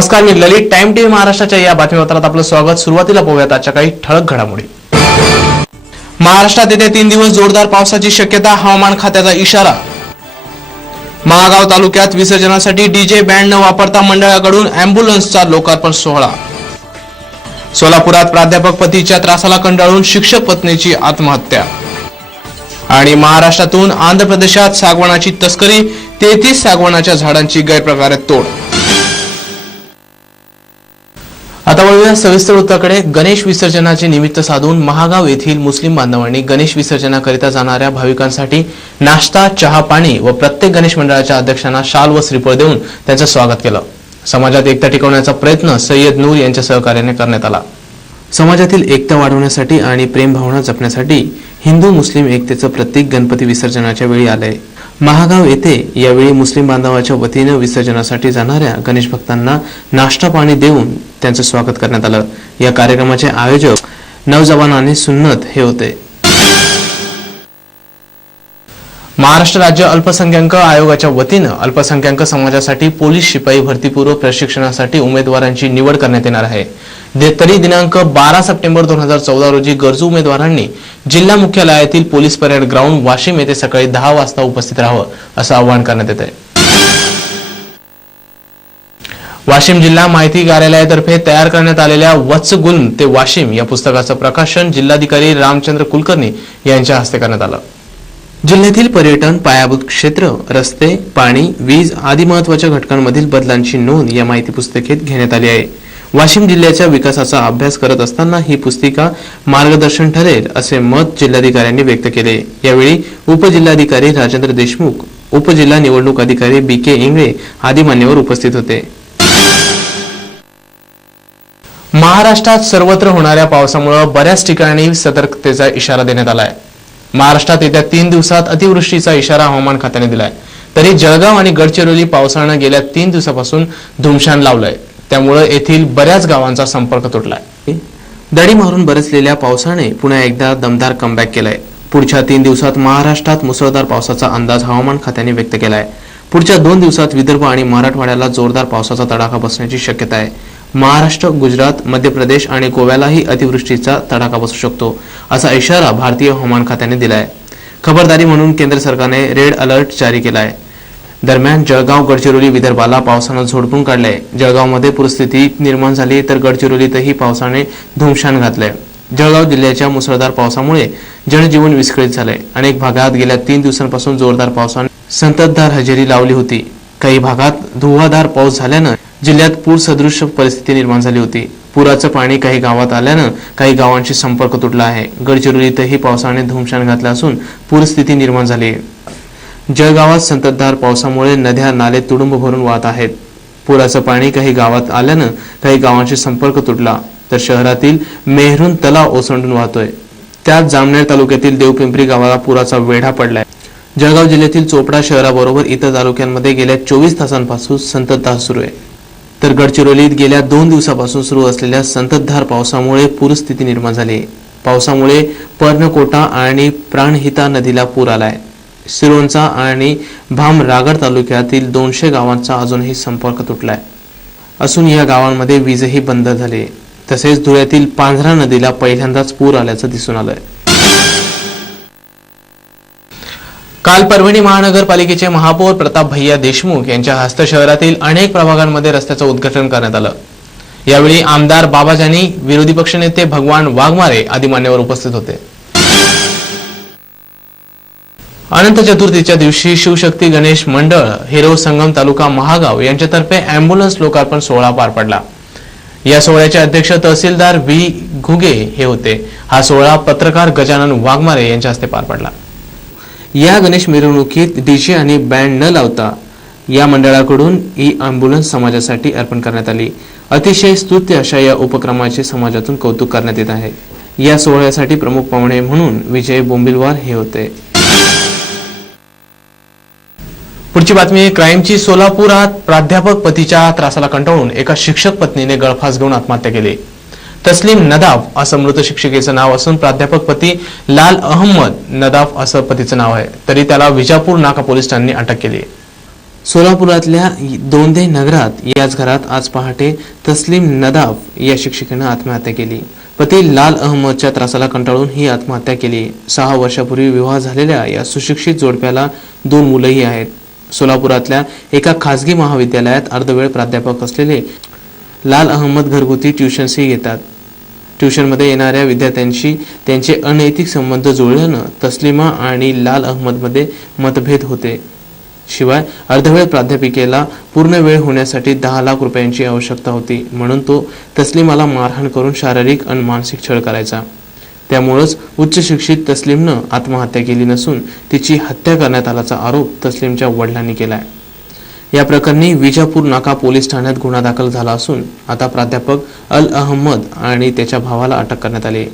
नमस्कार, मी ललित. Time TV महाराष्ट्राच्या या बातमीपत्रात आपलं स्वागत. सुरुवातीला पाहूयात आजच्या काही ठळक घडामोडी. महाराष्ट्रात येत्या 3 दिवस जोरदार पावसाची शक्यता, हवामान खात्याचा इशारा. महागाव तालुक्यात विसर्जनासाठी डीजे बँड न वापरता मंडळाकडून अँब्युलन्सचा लोकार्पण सोहळा. सोलापुरात प्राध्यापक पतीच्या त्रासाला कंटाळून शिक्षक पत्नीची आत्महत्या. आणि महाराष्ट्रातून आंध्र प्रदेशात सागवानाची तस्करी, 33 सागवानाच्या झाडांची गैरप्रकारे तोड. आता वळूया सविस्तर वृत्ताकडे. गणेश विसर्जनाचे निमित्त साधून महागाव येथील मुस्लिम बांधवांनी गणेश विसर्जनाकरिता जाणाऱ्या भाविकांसाठी नाश्ता, चहा, पाणी व प्रत्येक गणेश मंडळाच्या अध्यक्षांना शाल व श्रीफळ देऊन त्यांचं स्वागत केलं. समाजात एकता टिकवण्याचा प्रयत्न सय्यद नूर यांच्या सहकार्याने करण्यात आला. समाजातील एकता वाढवण्यासाठी आणि प्रेम भावना जपण्यासाठी हिंदू मुस्लिम एकतेचं प्रतीक गणपती विसर्जनाच्या वेळी आलंय. महागाव येथे यावेळी मुस्लिम बांधवाच्या वतीनं विसर्जनासाठी जाणाऱ्या गणेश भक्तांना नाश्ता पाणी देऊन त्यांचं स्वागत करण्यात आलं. या कार्यक्रमाचे आयोजक नवजवानाने सुन्नत हे होते. महाराष्ट्र राज्य अल्पसंख्याक आयोगाच्या वतीनं अल्पसंख्याक समाजासाठी पोलीस शिपाई भरतीपूर्व प्रशिक्षणासाठी उमेदवारांची निवड करण्यात येणार आहे. तरी दिनांक 12 सप्टेंबर 2014 रोजी गरजू उमेदवारांनी जिल्हा मुख्यालयातील पोलीस परेड ग्राउंड वाशिम येथे सकाळी 10 वाजता उपस्थित राहावं असं आवाहन करण्यात येत आहे. वाशिम जिल्हा माहिती कार्यालयातर्फे तयार करण्यात आलेल्या वत्सगुल्म ते वाशिम या पुस्तकाचं प्रकाशन जिल्हाधिकारी रामचंद्र कुलकर्णी यांच्या हस्ते करण्यात आलं. जिल्ह्यातील पर्यटन, पायाभूत क्षेत्र, रस्ते, पाणी, वीज आदी महत्वाच्या घटकांमधील बदलांची नोंद या माहिती पुस्तिकेत घेण्यात आली आहे. वाशिम जिल्ह्याच्या विकासाचा अभ्यास करत असताना ही पुस्तिका मार्गदर्शन ठरेल असे मत जिल्हाधिकाऱ्यांनी व्यक्त केले. यावेळी उपजिल्हाधिकारी राजेंद्र देशमुख, उपजिल्हा निवडणूक अधिकारी BK इंगळे आदी मान्यवर उपस्थित होते. महाराष्ट्रात सर्वत्र होणाऱ्या पावसामुळे बऱ्याच ठिकाणी सतर्कतेचा इशारा देण्यात आलाय. महाराष्ट्रात येत्या 3 दिवसात अतिवृष्टीचा इशारा हवामान खात्याने दिलाय. तरी जळगाव आणि गडचिरोली पावसानं गेल्या 3 दिवसापासून धुमशान लावलंय. त्यामुळे येथील बऱ्याच गावांचा संपर्क तुटलाय. दडी मारून बरसलेल्या पावसाने पुन्हा एकदा दमदार कमबॅक केलाय. पुढच्या 3 दिवसात महाराष्ट्रात मुसळधार पावसाचा अंदाज हवामान खात्याने व्यक्त केलाय. पुढच्या 2 दिवसात विदर्भ आणि मराठवाड्याला जोरदार पावसाचा तडाखा बसण्याची शक्यता आहे. महाराष्ट्र, गुजरात, मध्य प्रदेश आणि गोव्यालाही अतिवृष्टीचा तडाखा बसू शकतो असा इशारा भारतीय हवामान खात्याने दिलाय. खबरदारी म्हणून केंद्र सरकारने रेड अलर्ट जारी केलाय. दरम्यान जळगाव, गडचिरोली, विदर्भाला पावसानं झोडपून काढलंय. जळगावमध्ये पूरस्थिती निर्माण झाली तर गडचिरोलीतही पावसाने धुमशान घातलंय. जळगाव जिल्ह्याच्या मुसळधार पावसामुळे जनजीवन विस्कळीत झालंय. अनेक भागात गेल्या 3 दिवसांपासून जोरदार पावसाने संततधार हजेरी लावली होती. काही भागात धुव्वाधार पाऊस झाल्यानं जिल्ह्यात पूर सदृश परिस्थिती निर्माण झाली होती. पुराचं पाणी काही गावात आल्यानं काही गावांशी संपर्क तुटला आहे. गडचिरोलीतही पावसाने धुमशान घातलं असून पूरस्थिती निर्माण झाली आहे. जळगावात संततधार पावसामुळे नद्या, नाले तुडुंब भरून वाहत आहेत. पुराचं पाणी काही गावात आल्यानं काही गावांशी संपर्क तुटला तर शहरातील मेहरून तलाव ओसंडून वाहतोय. त्यात जामनेर तालुक्यातील देवपिंपरी गावाला पुराचा वेढा पडलाय. जळगाव जिल्ह्यातील चोपडा शहराबरोबर इतर तालुक्यांमध्ये गेल्या 24 तासांपासून संततधार सुरू आहे. तर गडचिरोलीत गेल्या 2 दिवसापासून सुरू असलेल्या संततधार पावसामुळे पूरस्थिती निर्माण झाली. पावसामुळे पर्णकोटा आणि प्राणहिता नदीला पूर आलाय. सिरोंचा आणि भामरागड तालुक्यातील 200 गावांचा अजूनही संपर्क तुटलाय असून या गावांमध्ये वीजही बंद झाली. तसेच धुळ्यातील पांझरा नदीला पहिल्यांदाच पूर आल्याचं दिसून आलंय. काल परभणी महानगरपालिकेचे महापौर प्रताप भैया देशमुख यांच्या हस्ते शहरातील अनेक प्रभागांमध्ये रस्त्याचं उद्घाटन करण्यात आलं. यावेळी आमदार बाबा जानी, विरोधी पक्षनेते भगवान वाघमारे आदी मान्यवर उपस्थित होते. अनंत चतुर्थीच्या दिवशी शिवशक्ती गणेश मंडळ, हिरव संगम तालुका महागाव यांच्यातर्फे अँब्युलन्स लोकार्पण सोहळा पार पडला. या सोहळ्याचे अध्यक्ष तहसीलदार V घुगे हे होते. हा सोहळा पत्रकार गजानन वाघमारे यांच्या हस्ते पार पडला. या गणेश मिरवणुकीत डीजे आणि बँड न लावता या मंडळाकडून ही अँब्युलन्स समाजासाठी अर्पण करण्यात आली. अतिशय स्तुत्य अशा या उपक्रमाचे समाजातून कौतुक करण्यात येत आहे. या सोहळ्यासाठी प्रमुख पाहुणे म्हणून विजय बोंबिलवार हे होते. पुढची बातमी क्राईमची. सोलापुरात प्राध्यापक पतीच्या त्रासाला कंटाळून एका शिक्षक पत्नीने गळफास घेऊन आत्महत्या केली. तस्लीम नदाफ असं मृत शिक्षिकेचं नाव असून प्राध्यापक पती लाल अहमद नदाफ असं पतीचं नाव आहे. तरी त्याला विजापूर नाका पोलीस ठाण्याने अटक केली. सोलापुरातल्या दोंदे नगरात याच घरात आज पहाटे तस्लीम नदाफ या शिक्षिकेनं आत्महत्या केली. पती लाल अहमदच्या त्रासाला कंटाळून ही आत्महत्या केली. 6 वर्षापूर्वी विवाह झालेल्या या सुशिक्षित जोडप्याला 2 मुलंही आहेत. सोलापुरातल्या एका खासगी महाविद्यालयात अर्धवेळ प्राध्यापक असलेले लाल अहमद घरगुती ट्युशन्सही घेतात. ट्युशनमध्ये येणाऱ्या विद्यार्थ्यांशी त्यांचे अनैतिक संबंध जुळल्यानं तस्लिमा आणि लाल अहमदमध्ये मतभेद होते. शिवाय अर्धवेळ प्राध्यापिकेला पूर्ण वेळ होण्यासाठी 10 लाख रुपयांची आवश्यकता होती, म्हणून तो तस्लिमाला मारहाण करून शारीरिक आणि मानसिक छळ करायचा. त्यामुळेच उच्च शिक्षित तस्लिमनं आत्महत्या केली नसून तिची हत्या करण्यात आल्याचा आरोप तस्लिमच्या वडिलांनी केलाय. या प्रकरणी विजापूर नाका पोलीस ठाण्यात गुन्हा दाखल झाला असून आता प्राध्यापक अल अहमद आणि त्याच्या भावाला अटक करण्यात आली.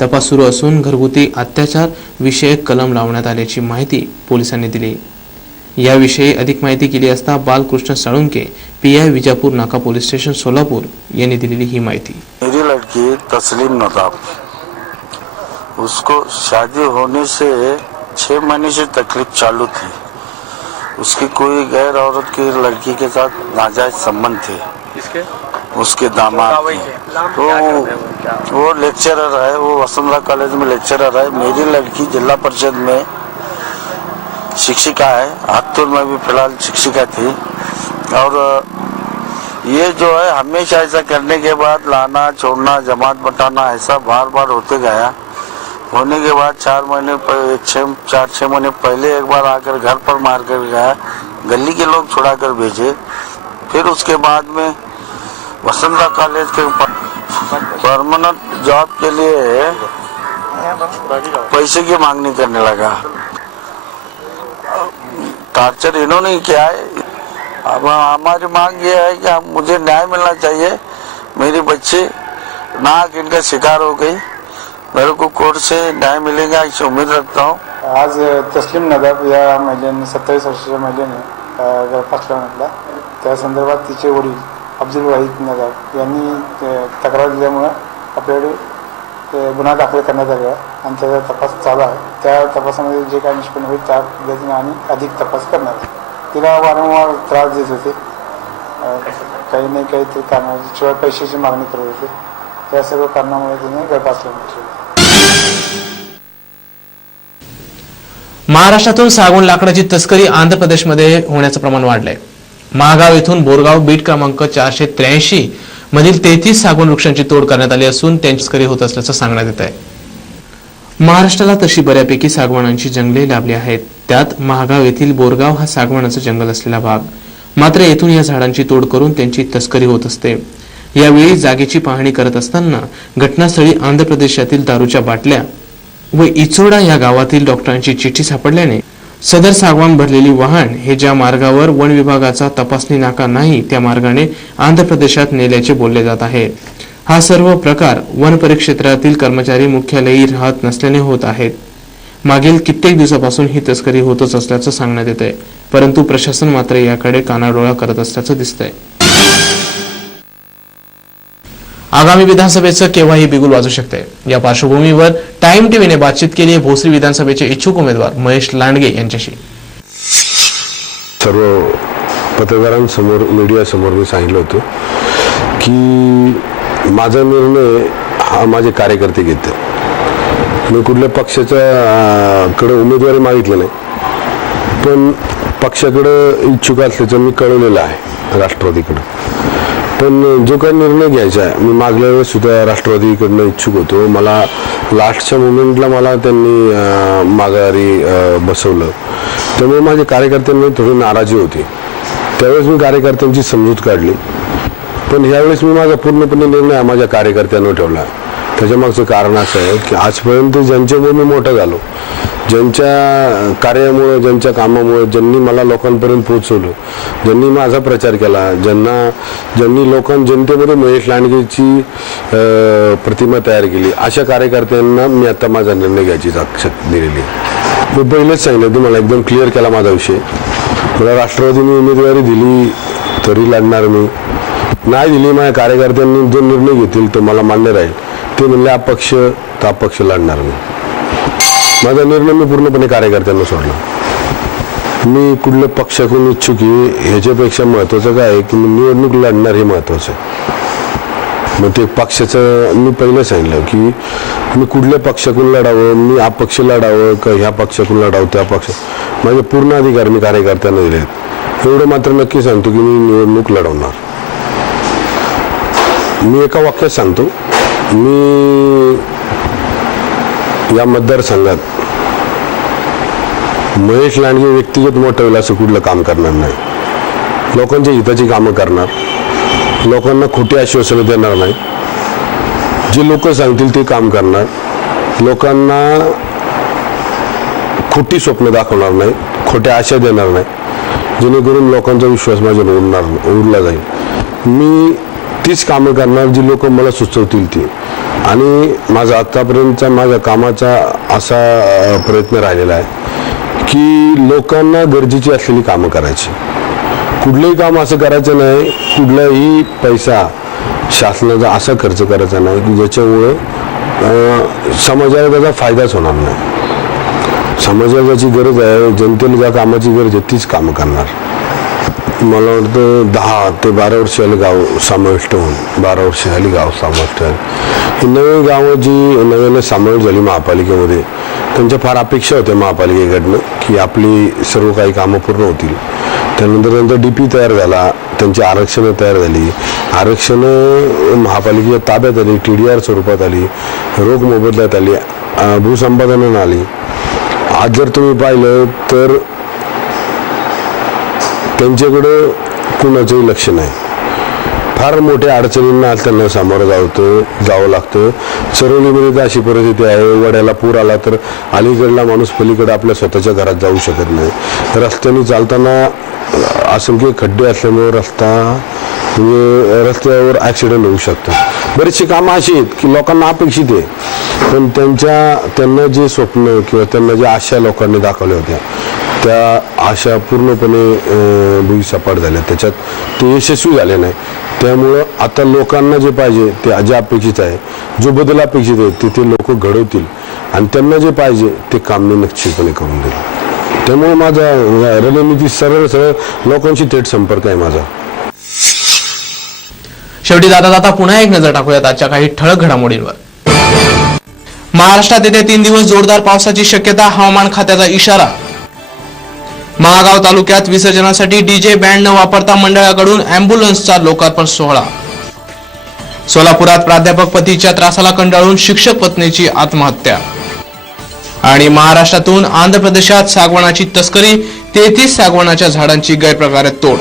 तपास सुरू असून घरगुती अत्याचार विषयक कलम लावण्यात आल्याची माहिती पोलिसांनी दिली. याविषयी अधिक माहिती केली असता बालकृष्ण साळुंके, पीआय विजापूर नाका पोलीस स्टेशन सोलापूर यांनी दिलेली ही माहिती. मेरी लड़की तस्लीम नदाफ, उसको शादी होने से 6 महीने से तकलीफ चालू थी. उसकी कोई गैर औरत की लड़की के साथ नाजायज संबंध थे. किसके? उसके दामाद. तो वो लेक्चरर है, वो वसुंधरा कॉलेज में लेक्चरर है. मेरी लड़की जिला परिषद में शिक्षिका है. हाथुर में भी फिलहाल शिक्षिका थी. और ये जो है हमेशा ऐसा करने के बाद लाना छोड़ना जमात बटाना ऐसा बार बार होते गया. होने के बाद 4 महीने 4-6 महीने पहले एक बार आकर घर पर मार कर गया. गली के लोग छुड़ा कर भेजे. फिर उसके बाद में वसुंधरा कॉलेज के परमानेंट जॉब के लिए पैसे की मांगनी करने लगा. टॉर्चर इन्होंने किया है. अब हमारी मांग ये है कि मुझे न्याय मिलना चाहिए. मेरी बच्ची नाक इनका शिकार हो गई. मेरे को कोर्ट से न्याय मिलेगा इस उम्मीद रखता हूँ. आज तस्लीम नदाफ या महिलेने 27 वर्षाच्या महिलेने गर्भपात लावला. त्या संदर्भात तिचे वडील अब्दुल वाहिद नदाफ यांनी तक्रार दिल्यामुळे आपल्याकडे गुन्हा दाखल करण्यात आला आणि त्याचा तपास चालू आहे. त्या तपासामध्ये जे काही निष्पन्न होईल त्या पद्धतीने आम्ही अधिक तपास करणार आहे. तिला वारंवार त्रास देत होते. काही नाही काहीतरी कारणाशिवाय शिवाय पैशाची मागणी करत होते. त्या सर्व कारणामुळे तिने गर्भपात लावली. महाराष्ट्रातून सागवान लाकडाची तस्करी आंध्र प्रदेशमध्ये होण्याचं प्रमाण वाढलंय. महागाव येथून बोरगाव बीट क्रमांक 483 मधील 33 सागवान वृक्षांची तोड करण्यात आली असून त्यांची तस्करी होत असल्याचं सांगण्यात येत आहे. महाराष्ट्राला तशी बऱ्यापैकी सागवानांची जंगले लाभली आहेत. त्यात महागाव येथील बोरगाव हा सागवानाचं जंगल असलेला भाग. मात्र येथून या झाडांची तोड करून त्यांची तस्करी होत असते. यावेळी जागेची पाहणी करत असताना घटनास्थळी आंध्र प्रदेशातील दारूच्या बाटल्या व इचोडा या गावातील डॉक्टरांची चिठ्ठी सापडल्याने सदर सागवान भरलेली वाहन हे ज्या मार्गावर वन विभागाचा तपासणी नाका नाही त्या मार्गाने आंध्र प्रदेशात नेल्याचे बोलले जात आहे. हा सर्व प्रकार वन परिक्षेत्रातील कर्मचारी मुख्यालयी राहत नसल्याने होत आहेत. मागील कित्येक दिवसापासून ही तस्करी होतच असल्याचं सांगण्यात येत आहे, परंतु प्रशासन मात्र याकडे कानाडोळा करत असल्याचं दिसतंय. आगामी विधानसभेचं केव्हाही बिगुल वाजू शकते. या पार्श्वभूमीवर टाइम टीव्हीने बातचीत केली आहे भोसरी विधानसभेचे इच्छुक उमेदवार महेश लांडगे यांच्याशी. सर्व पत्रकारांसमोर मीडियासमोर मी सांगितलं होतं की माझा निर्णय हा माझे कार्यकर्ते घेतात. मी कुठल्या पक्षाच्या कडे उमेदवारी मागितलं नाही, पण पक्षाकडे इच्छुक असल्याचं मी कळवलेलं आहे राष्ट्रवादीकडं. पण जो काही निर्णय घ्यायचा आहे, मी मागल्या वेळेस सुद्धा राष्ट्रवादीकडनं इच्छुक होतो. मला लास्टच्या मोमेंटला मला त्यांनी माघारी बसवलं. त्यामुळे माझ्या कार्यकर्त्यांना थोडी नाराजी होती. त्यावेळेस मी कार्यकर्त्यांची समजूत काढली. पण ह्यावेळेस मी माझा पूर्णपणे निर्णय माझ्या कार्यकर्त्यांवर ठेवला. त्याच्यामागचं कारण असं आहे की आजपर्यंत ज्यांच्यामुळे मी मोठं झालो, ज्यांच्या कार्यामुळे ज्यांच्या कामामुळे ज्यांनी मला लोकांपर्यंत पोहोचवलं, ज्यांनी माझा प्रचार केला, ज्यांनी जनतेमध्ये महेश लांडगेची प्रतिमा तयार केली, अशा कार्यकर्त्यांना मी आता माझा निर्णय घ्यायची शक्ती दिलेली. मी पहिलेच सांगितलं, तुम्हाला एकदम क्लिअर केला माझा विषय. मला राष्ट्रवादीने उमेदवारी दिली तरी लढणार मी, नाही दिली माझ्या कार्यकर्त्यांनी जो निर्णय घेतील तो मला मान्य राहील. ते म्हणले अपक्ष तर अपक्ष लढणार मी. माझा निर्णय मी पूर्णपणे कार्यकर्त्यांना सोडला. मी कुठल्या पक्षाकडून इच्छुक आहे ह्याच्यापेक्षा महत्त्वाचं काय आहे की मी निवडणूक लढणार हे महत्त्वाचं आहे. मग ते पक्षाचं मी पहिलं सांगितलं की मी कुठल्या पक्षाकडून लढावं, मी अपक्ष लढावं का ह्या पक्षाकडून लढावं त्या पक्ष, माझे पूर्ण अधिकार मी कार्यकर्त्यांना दिले आहेत. एवढं मात्र नक्की सांगतो की मी निवडणूक लढवणार. मी एका वाक्यात सांगतो, मी या मतदारसंघात महेश लांडगे व्यक्तिगत मोठं होईल असं कुठलं काम करणार नाही. लोकांच्या हिताची कामं करणार, लोकांना खोटी आश्वासनं देणार नाही. जे लोक सांगतील ते काम करणार, लोकांना खोटी स्वप्न दाखवणार नाही, खोट्या आशा देणार नाही, जेणेकरून लोकांचा विश्वास माझ्यावर उडला जाईल. मी तीच कामं करणार जी लोक मला सुचवतील ती. आणि माझा आत्तापर्यंतचा माझ्या कामाचा असा प्रयत्न राहिलेला आहे की लोकांना गरजेची असलेली कामं करायची. कुठलंही काम असं करायचं नाही, कुठलाही पैसा शासनाचा असा खर्च करायचा नाही की ज्याच्यामुळं समाजाला त्याचा फायदाच होणार नाही. समाजाला ज्याची गरज आहे, जनतेला ज्या कामाची गरज आहे तीच कामं करणार. मला वाटतं 10 ते 12 वर्ष झाली गाव समाविष्ट होऊन, 12 वर्ष झाली गाव समाविष्ट झाली. ही नवी गावं जी नव्यानं समाविष्ट झाली महापालिकेमध्ये, त्यांच्या फार अपेक्षा होत्या महापालिकेकडनं की आपली सर्व काही कामं पूर्ण होतील. त्यानंतर त्यांचा DP तयार झाला, त्यांची आरक्षणं तयार झाली, आरक्षणं महापालिकेच्या ताब्यात आली, TDR स्वरूपात आली, रोख मोबदल्यात आली, भूसंपादनानं आली. आज जर तुम्ही पाहिलं तर त्यांच्याकडं कुणाचंही लक्ष नाही. फार मोठ्या अडचणींना आज त्यांना सामोरं जावं लागतं. चरोलीमध्ये तर अशी परिस्थिती आहे, वड्याला पूर आला तर अलीकडला माणूस पलीकडे आपल्या स्वतःच्या घरात जाऊ शकत नाही. रस्त्याने चालताना असंख्य खड्डे असल्यामुळे रस्त्यावर ॲक्सिडेंट होऊ शकतो. बरीचशी कामं अशी आहेत की लोकांना अपेक्षित आहे, पण त्यांना जे स्वप्न किंवा त्यांना ज्या आशा लोकांनी दाखवल्या होत्या त्या आशा पूर्णपणे भुईसपाट झाल्या, त्याच्यात ते यशस्वी झाले नाही. त्यामुळं आता लोकांना जे पाहिजे ते जे अपेक्षित आहे, जो बदल अपेक्षित आहे ते लोक घडवतील आणि त्यांना जे पाहिजे ते काम मी निश्चितपणे करून देईल. त्यामुळे माझा रणनीती सरळ लोकांशी थेट संपर्क आहे माझा. शेवटी जाता जाता पुन्हा एक नजर टाकूयात आजच्या काही ठळक घडामोडींवर. महाराष्ट्रात येत्या 3 दिवस जोरदार पावसाची शक्यता, हवामान खात्याचा इशारा. महागाव तालुक्यात विसर्जनासाठी DJ बँड न वापरता मंडळाकडून अँब्युलन्सचा लोकार्पण सोहळा. सोलापुरात प्राध्यापक पतीच्या त्रासाला कंटाळून शिक्षक पत्नीची आत्महत्या. आणि महाराष्ट्रातून आंध्र प्रदेशात सागवानाची तस्करी, 33 सागवानाच्या झाडांची गैरप्रकारे तोड.